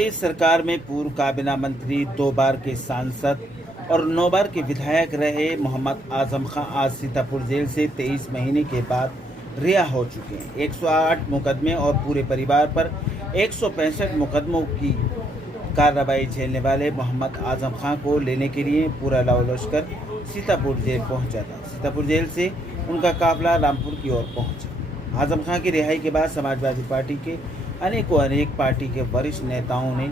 प्रदेश सरकार में पूर्व काबीना मंत्री, 2 बार के सांसद और 9 बार के विधायक रहे मोहम्मद आजम खां आज सीतापुर जेल से 23 महीने के बाद रिहा हो चुके हैं। 108 मुकदमे और पूरे परिवार पर 165 मुकदमों की कार्रवाई झेलने वाले मोहम्मद आजम खां को लेने के लिए पूरा लाव लश्कर सीतापुर जेल पहुंचा था। सीतापुर जेल से उनका काफिला रामपुर की ओर पहुंचा। आजम खां की रिहाई के बाद समाजवादी पार्टी के अनेक पार्टी के वरिष्ठ नेताओं ने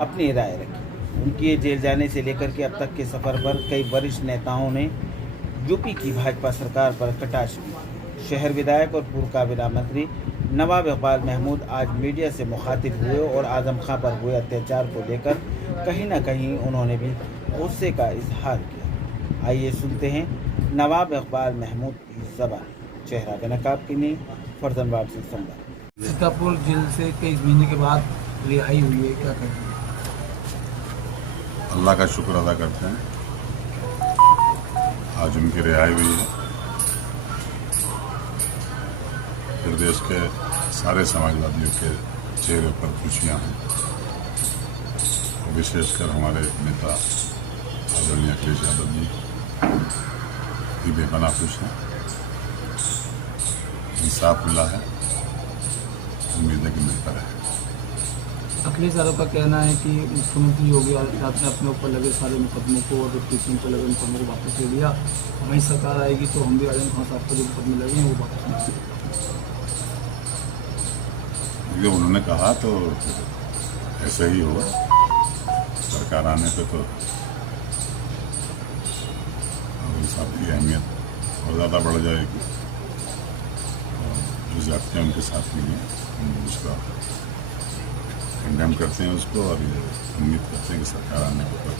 अपनी राय रखी। उनके जेल जाने से लेकर के अब तक के सफर पर कई वरिष्ठ नेताओं ने यूपी की भाजपा सरकार पर कटाक्ष की। शहर विधायक और पूर्व काबीना मंत्री नवाब इकबाल महमूद आज मीडिया से मुखातिब हुए और आजम खां पर हुए अत्याचार को लेकर कहीं न कहीं उन्होंने भी गुस्से का इजहार किया। आइए सुनते हैं नवाब इकबाल महमूद की ज़बान। चेहरा बेनकाब की नहीं, फर्जनवार से संवाद। सीतापुर जेल से 23 महीने के बाद रिहाई हुई है, क्या कहेंगे? अल्लाह का शुक्र अदा करते हैं, आज उनकी रिहाई हुई है। फिर देश के सारे समाजवादियों के चेहरे पर खुशियां हैं, विशेषकर हमारे नेता आदरणीय अखिलेश यादव जी भी बेपनाह खुश हैं। इंसाफ मिला है, उम्मीद है कि मिलता रहे। अखिलेश यादव का कहना है कि मुख्यमंत्री योगी आदित्यनाथ ने अपने ऊपर लगे सारे मुकदमों को और डिप्टी पर लगे मुकदमों को वापस ले लिया। वहीं सरकार आएगी तो हम भी आजम खान साहब पर जो मुकदमे लगे हैं वो वापस लेंगे। ये उन्होंने कहा तो ऐसा ही होगा। सरकार आने पे तो साहब की अहमियत और ज़्यादा बढ़ जाएगी और जो ज़्यादतियाँ उनके साथ हुई हैं हम उसका कंडेम करते हैं उसको, और ये उम्मीद करते हैं कि सरकार आने के बाद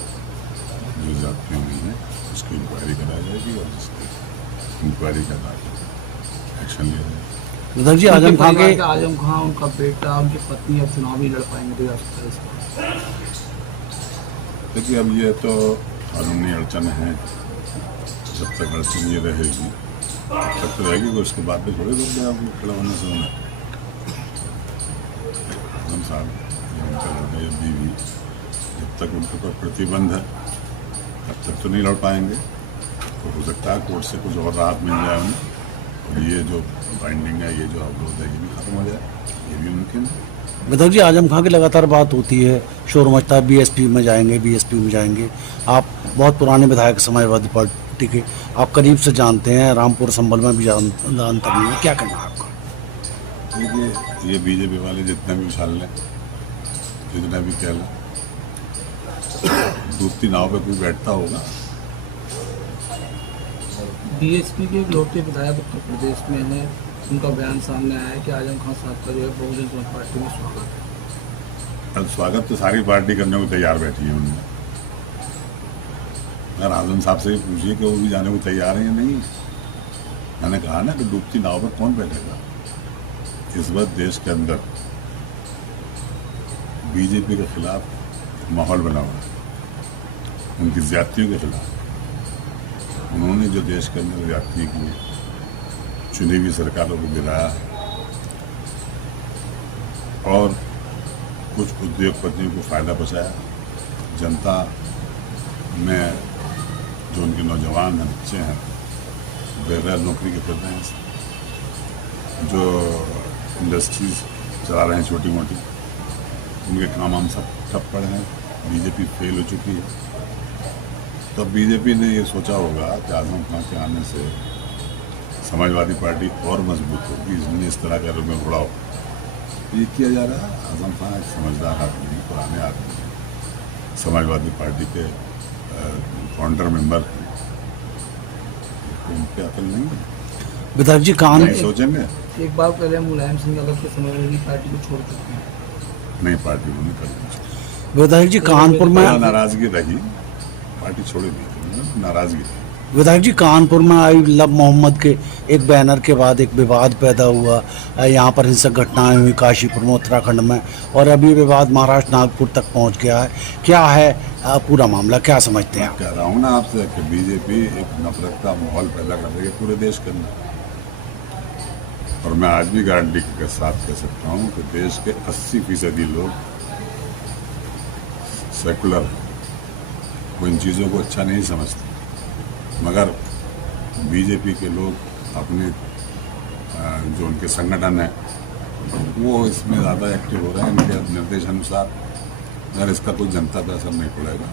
जो ज़्यादतियाँ हुई हैं उसकी इंक्वायरी कराई जाएगी और जिसकी इंक्वायरी के बाद एक्शन लिया जाएगा। उधर जी आजम खां उनका बेटा उनकी पत्नी अब चुनाव भी लड़ पाएंगे रियासत। देखिए अब ये तो कानूनी अड़चन है, जब तक अड़चन ये रहेगी तब तक तो रहेगी, उसके बाद भी थोड़ी देर आपको खड़ा होने से होना। आजम साहब या उनका लड़का या बीवी जब तक उनके ऊपर प्रतिबंध है तब तक तो नहीं लड़ पाएंगे। तो हो सकता है कोर्ट से कुछ और राहत मिल जाए उन्हें, और ये जो बाइंडिंग है, ये जो अवरोध है, ये भी खत्म हो जाए, ये भी मुमकिन है। विधायक जी, आजम खां की लगातार बात होती है, शोर मचता है, बीएसपी में जाएंगे। आप बहुत पुराने विधायक समाजवादी पार्टी के, आप करीब से जानते हैं, रामपुर संभल में भी जानता नहीं है, क्या कहना है आपका? देखिए ये बीजेपी वाले जितना भी उछाल लें, जितना भी कह लें, डूबती नाव पे कोई बैठता होगा। बीएसपी के इकलौते विधायक उत्तर प्रदेश में है, उनका बयान सामने आया है कि आजम खान साहब का जो है बहुजन समाज पार्टी में स्वागत है। अब स्वागत तो सारी पार्टी करने को तैयार बैठी है उनमें। अगर आजम साहब से पूछिए कि वो भी जाने को तैयार है या नहीं। मैंने कहा ना कि डूबती नाव पर कौन बैठेगा। इस वक्त देश के अंदर बीजेपी के खिलाफ माहौल बना हुआ है, उनकी ज्यादतियों के खिलाफ। उन्होंने जो देश के अंदर ज्यादती की, चुनी हुई सरकारों को गिराया और कुछ उद्योगपतियों को फ़ायदा पहुँचाया। जनता में जो उनके नौजवान हैं, बच्चे हैं, बगैर नौकरी के फिर रहे हैं, जो इंडस्ट्रीज चला रहे हैं छोटी मोटी, उनके काम हम सब ठप पड़े हैं। बीजेपी फेल हो चुकी है। तो बीजेपी ने ये सोचा होगा कि आजम खां के आने से समाजवादी पार्टी और मजबूत होगी, इसलिए इस तरह का रुपये उड़ाओ ये किया जा रहा है। आजम खां एक समझदार आदमी है, पुराने आदमी हैं, समाजवादी पार्टी के फाउंडर मेंबर हैं, उन पर अकल नहीं है। विधायक जी कान नहीं सोचेंगे। एक बार पहले मुलायम सिंह यादव के समय में भी पार्टी को छोड़ चुके हैं। नहीं, पार्टी को नहीं कर। विधायक जी कानपुर में नाराजगी रही, पार्टी छोड़ी नहीं, नाराजगी रही। विधायक जी कानपुर में आई लव मोहम्मद के एक बैनर के बाद एक विवाद पैदा हुआ। यहाँ पर हिंसक घटनाएं हुई काशीपुर में, उत्तराखंड में, और अभी विवाद महाराष्ट्र नागपुर तक पहुँच गया है। क्या है पूरा मामला, क्या समझते हैं? कह रहा हूँ ना आपसे कि बीजेपी एक नफरत का माहौल पैदा कर रही है पूरे देश के अंदर। और मैं आज भी गारंटी के साथ कह सकता हूँ कि देश के 80% लोग सेकुलर है, वो इन चीज़ों को अच्छा नहीं समझते, मगर बीजेपी के लोग अपने जो उनके संगठन है वो इसमें ज़्यादा एक्टिव हो रहे हैं इनके निर्देशानुसार, मगर इसका कोई जनता पर असर नहीं पड़ेगा।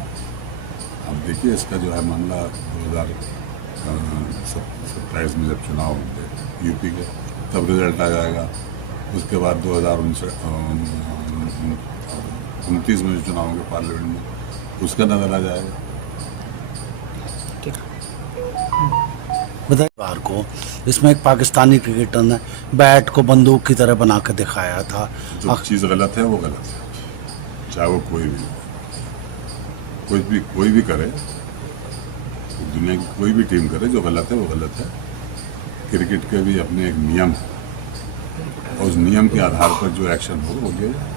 अब देखिए इसका जो है मामला 2027 में जब चुनाव होंगे यूपी के तब रिजल्ट आ जाएगा, उसके बाद 2029 में जो चुनाव होंगे पार्लियामेंट में उसका नजर आ जाएगा। बताइए बार को इसमें एक पाकिस्तानी क्रिकेटर ने बैट को बंदूक की तरह बना कर दिखाया था। जो चीज़ गलत है वो गलत है, चाहे वो कोई भी करे, दुनिया की कोई भी टीम करे, जो गलत है वो गलत है। क्रिकेट के भी अपने एक नियम है और उस नियम के आधार पर जो एक्शन हो वो लिया जाए।